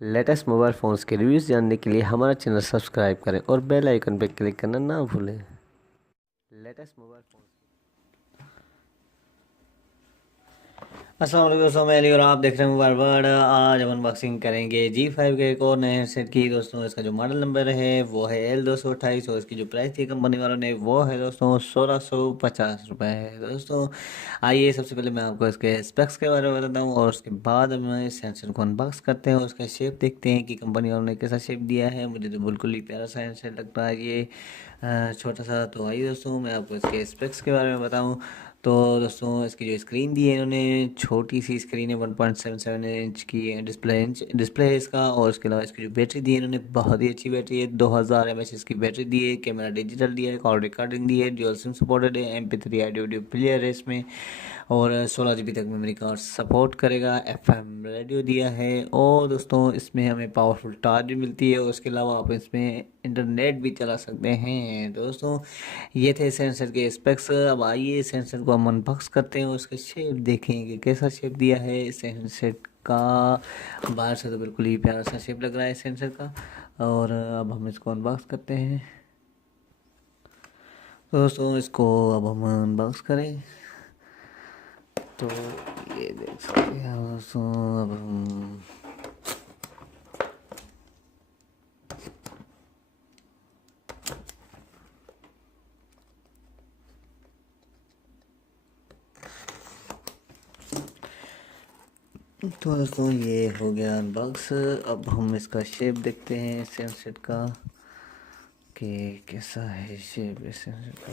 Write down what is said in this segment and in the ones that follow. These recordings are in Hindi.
लेटेस्ट मोबाइल फ़ोन्स के रिव्यूज़ जानने के लिए हमारा चैनल सब्सक्राइब करें और बेल आइकन पर क्लिक करना ना भूलें। Latest mobile phone. अस्सलाम वालेकुम दोस्तों, मैं अली और आप देख रहे हैं मोबाइल वर्ल्ड। आज हम अनबॉक्सिंग करेंगे G5 के एक और नए सेट की। दोस्तों इसका जो मॉडल नंबर है वो है L228 और इसकी जो प्राइस थी कंपनी वालों ने वो है दोस्तों 1650 रुपये। दोस्तों आइए सबसे पहले मैं आपको इसके स्पेक्स के बारे में बताता हूँ और उसके बाद हम इस सेंसर को अनबॉक्स करते हैं और उसका शेप देखते हैं कि कंपनी वालों ने कैसा शेप दिया है। मुझे तो बिल्कुल ही प्यारा सा सेंसर लगता है ये छोटा सा। तो आइए दोस्तों मैं आपको इसके स्पेक्स के बारे में बताऊँ। तो दोस्तों इसकी जो स्क्रीन दी है इन्होंने छोटी सी स्क्रीन है, 1.77 इंच की डिस्प्ले है इसका। और उसके अलावा इसकी जो बैटरी दी है इन्होंने बहुत ही अच्छी बैटरी है, 2000 mAh इसकी बैटरी दी है। कैमरा डिजिटल दिया है, कॉल रिकॉर्डिंग दी है, ड्यूल सिम सपोर्टेड है, MP3 ऑडियो वीडियो प्लेयर है इसमें और 16 GB तक मेमोरी कार्ड सपोर्ट करेगा। FM रेडियो दिया है और दोस्तों इसमें हमें पावरफुल टॉर्च भी मिलती है और उसके अलावा आप इसमें इंटरनेट भी चला सकते हैं। दोस्तों ये थे सेंसर के स्पेक्स। अब आइए सेंसर को हम अनबॉक्स करते हैं और उसका शेप देखें कि कैसा शेप दिया है सेंसर का। बाहर से तो बिल्कुल ही प्यारा सा शेप लग रहा है सेंसर का। और अब हम इसको अनबॉक्स करते हैं। दोस्तों इसको अब हम अनबॉक्स करें तो ये देख सकते हैं दोस्तों। अब हम तो दोस्तों ये हो गया अनबॉक्स। अब हम इसका शेप देखते हैं सेंसर का कि कैसा है शेप इस सेंसर का।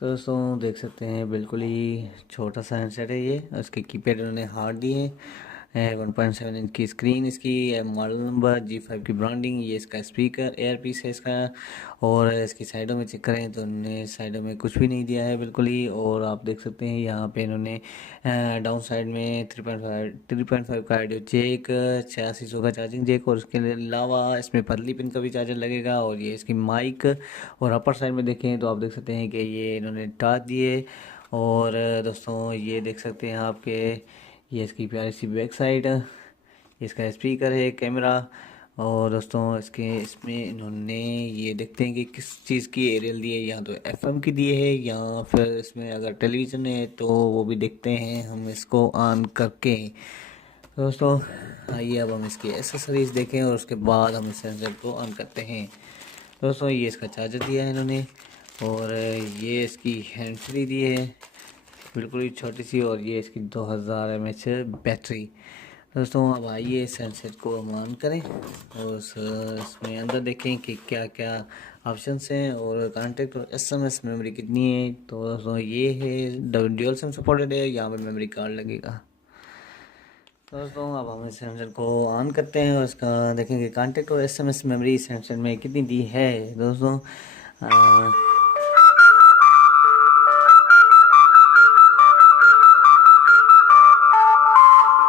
तो दोस्तों देख सकते हैं बिल्कुल ही छोटा सा हैंडसेट है ये। उसके कीपैड उन्होंने हार्ड दिए है, 1.7 इंच की स्क्रीन इसकी, मॉडल नंबर, G5 की ब्रांडिंग, ये इसका स्पीकर एयर पीस है इसका। और इसकी साइडों में चेक करें तो उन्होंने साइडों में कुछ भी नहीं दिया है बिल्कुल ही। और आप देख सकते हैं यहाँ पे इन्होंने डाउन साइड में 3.5 का ऑडियो जैक, 8600 का चार्जिंग जैक और उसके अलावा इसमें पतली पिन का भी चार्जर लगेगा। और ये इसकी माइक। और अपर साइड में देखें तो आप देख सकते हैं कि ये इन्होंने टॉर्च दिए। और दोस्तों ये देख सकते हैं आपके ये इसकी प्यारी सी बैक साइड, इसका स्पीकर है, कैमरा। और दोस्तों इसमें इन्होंने ये देखते हैं कि किस चीज़ की एरियल दी है, या तो FM की दी है या फिर इसमें अगर टेलीविज़न है तो वो भी देखते हैं हम इसको ऑन करके। दोस्तों आइए अब हम इसकी एसेसरीज़ देखें और उसके बाद हम इस सेंसर को ऑन करते हैं। दोस्तों ये इसका चार्जर दिया है इन्होंने और ये इसकी हैंड फ्री दी है बिल्कुल ही छोटी सी। और ये इसकी 2000 mAh बैटरी। दोस्तों अब आइए सेंसर को हम ऑन करें और इसमें अंदर देखें कि क्या क्या ऑप्शंस हैं और कॉन्टेक्ट और SMS मेमोरी कितनी है। तो दोस्तों ये है ड्यूल सिम सपोर्टेड है, यहाँ पर मेमोरी कार्ड लगेगा। दोस्तों अब हम इस सेंसर को ऑन करते हैं और इसका देखेंगे कॉन्टेक्ट और SMS मेमोरी सेंसर में कितनी दी है। दोस्तों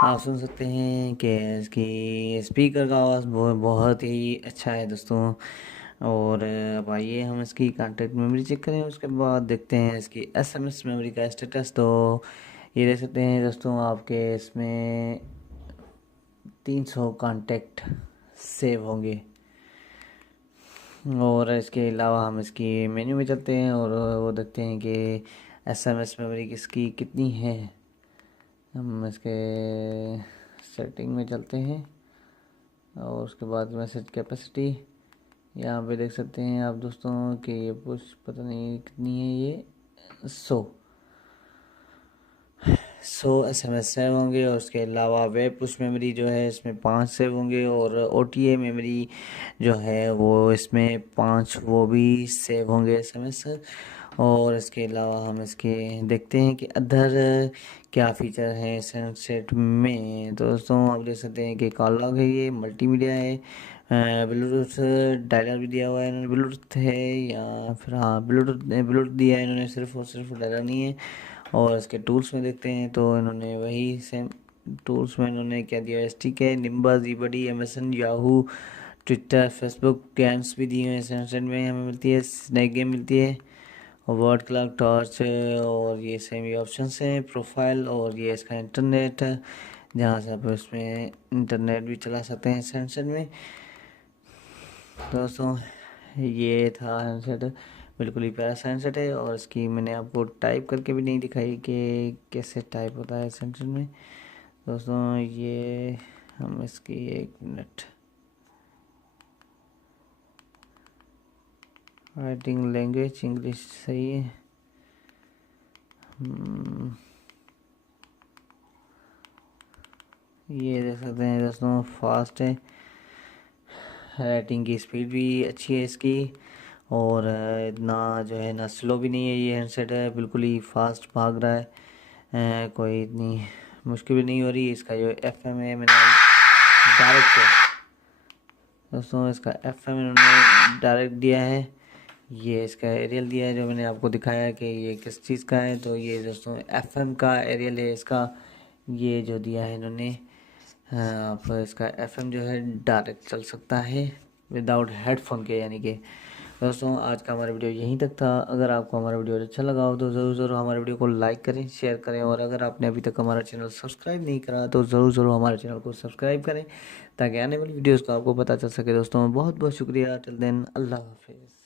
आप सुन सकते हैं कि इसकी स्पीकर का आवाज़ बहुत ही अच्छा है दोस्तों। और अब आइए हम इसकी कॉन्टेक्ट मेमोरी चेक करें, उसके बाद देखते हैं इसकी SMS मेमोरी का स्टेटस। तो ये देख सकते हैं दोस्तों आपके इसमें 300 कॉन्टेक्ट सेव होंगे। और इसके अलावा हम इसकी मेन्यू में चलते हैं और वो देखते हैं कि SMS मेमोरी किसकी कितनी है। हम इसके सेटिंग में चलते हैं और उसके बाद मैसेज कैपेसिटी यहाँ पे देख सकते हैं आप दोस्तों कि ये पुश पता नहीं कितनी है, ये 100 SMS सेव होंगे। और उसके अलावा वेब पुश मेमोरी जो है इसमें 5 सेव होंगे और OTA मेमोरी जो है वो इसमें 5 वो भी सेव होंगे SMS। और इसके अलावा हम इसके देखते हैं कि अदर क्या फ़ीचर है सनसेट में। तो दोस्तों आप देख सकते हैं कि कॉल लॉग है, ये मल्टीमीडिया है, ब्लूटूथ डायलर भी दिया हुआ है इन्होंने, ब्लूटूथ है या फिर हाँ ब्लूटूथ दिया है इन्होंने, सिर्फ और सिर्फ डायलर नहीं है। और इसके टूल्स में देखते हैं तो इन्होंने वही सेम टूल्स में इन्होंने क्या दिया है, स्टिक है, निम्बा, जीबडी, MSN, Yahoo, Twitter, Facebook games भी दिए हैं। सनसेट में हमें मिलती है स्नैक गेम मिलती है। वर्ड क्लॉक टॉर्च और ये सेम ये ऑप्शंस हैं, प्रोफाइल और ये इसका इंटरनेट है जहाँ से आप इसमें इंटरनेट भी चला सकते हैं सेंसर में। दोस्तों ये था हैंडसेट, बिल्कुल ही प्यारा हैंडसेट है और इसकी मैंने आपको टाइप करके भी नहीं दिखाई कि कैसे टाइप होता है हैंडसेट में। दोस्तों ये हम इसकी 1 मिनट राइटिंग लैंग्वेज इंग्लिश सही है। ये देख सकते हैं दोस्तों फास्ट है, राइटिंग की स्पीड भी अच्छी है इसकी और इतना जो है ना स्लो भी नहीं है। ये हैंडसेट है बिल्कुल ही फास्ट भाग रहा है, कोई इतनी मुश्किल भी नहीं हो रही। इसका जो FM है मैंने डायरेक्ट दोस्तों इसका FM इन्होंने डायरेक्ट दिया है। ये इसका एरियल दिया है जो मैंने आपको दिखाया कि ये किस चीज़ का है, तो ये दोस्तों FM का एरियल है इसका, ये जो दिया है इन्होंने। आप इसका FM जो है डायरेक्ट चल सकता है विदाउट हेडफोन के, यानी कि दोस्तों आज का हमारा वीडियो यहीं तक था। अगर आपको हमारा वीडियो अच्छा लगा हो तो ज़रूर हमारे वीडियो को लाइक करें, शेयर करें और अगर आपने अभी तक हमारा चैनल सब्सक्राइब नहीं करा तो ज़रूर हमारे चैनल को सब्सक्राइब करें ताकि आने वाली वीडियोज़ का आपको पता चल सके। दोस्तों बहुत बहुत शुक्रिया। टिल देन अल्लाह हाफिज़।